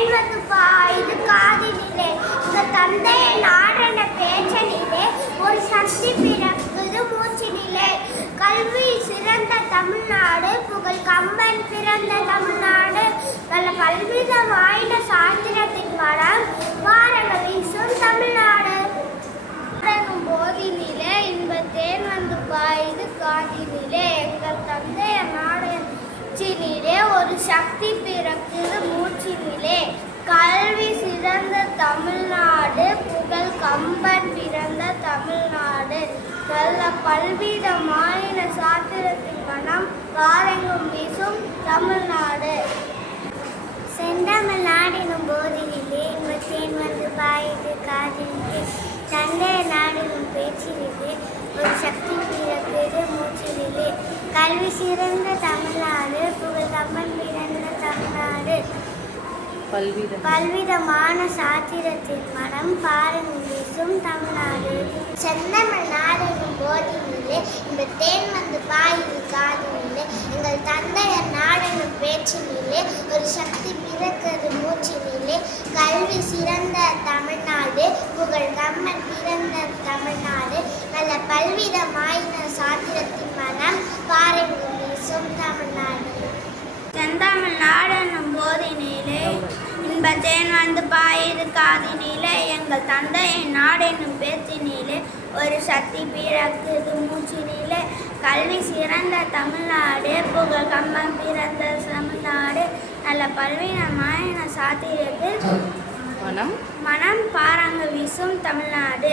தேன் வந்து பாயுது காதினிலே, இந்த தந்தைய நாடென பேச்சனிலே, ஒரு சக்தி பிறக்குது மூச்சினிலே. கல்வி சிறந்த தமிழ்நாடு, புகழ் கம்பன் பிறந்த தமிழ்நாடு, நல்ல பல்விதம் ஆயின சாத்திரத்தின் மரம் பாரங்க வீசும் தமிழ்நாடு. போதினிலே இன்ப தேன் வந்து பாயுது காதினிலே, எங்கள் தந்தைய நாடெனிலே, ஒரு சக்தி பிறக்குது மூச்சினிலே. கல்வி சிறந்த தமிழ்நாடு, புகழ் கம்பன் பிறந்த தமிழ்நாடு, நல்ல பல்விதமாயின சாத்திரத்தின் மனம் பாரெங்கும் வீசும் தமிழ்நாடு. செந்தமிழ்நாடெனும் போதினிலே இன்ப தேன் வந்து பாயுது காதினிலே, தந்தைய நாடெனும் பேச்சினிலே, ஒரு சக்தி பிறக்குது மூச்சினிலே. கல்வி சிறந்த தமிழ்நாடு, புகழ் கம்பன் பிறந்த தமிழ்நாடு, பல்விதமான சாத்திரத்தின் மனம் பாரெங்கும் வீசும் தமிழ்நாடு. செந்தமிழ்நாடெனும் போதினிலே இந்த தேன் வந்து பாயுது காதினிலே, எங்கள் தந்தையர் நாடெனும் பேச்சினிலே, ஒரு சக்தி பிறக்குது மூச்சினிலே. கல்வி சிறந்த தமிழ்நாடு, புகழ் கம்பன் பிறந்த தமிழ்நாடு, நல்ல பல்விதமாயின சாத்திரத்தின் மனம் பாரெங்கும் வீசும் தமிழ்நாடு. செந்தமிழ்நாடெனும் போதினிலே இன்ப தேன் வந்து பாயுது காதினிலே, எங்கள் தந்தையின் நாடெனும் பேச்சினிலே, ஒரு சக்தி பிறக்குது மூச்சினிலே. கல்வி சிறந்த தமிழ்நாடு, புகழ் கம்பன் பிறந்த தமிழ்நாடு, நல்ல பல்விதமாயின சாத்திரத்தில் மனம் பாரங்க வீசும் தமிழ்நாடு.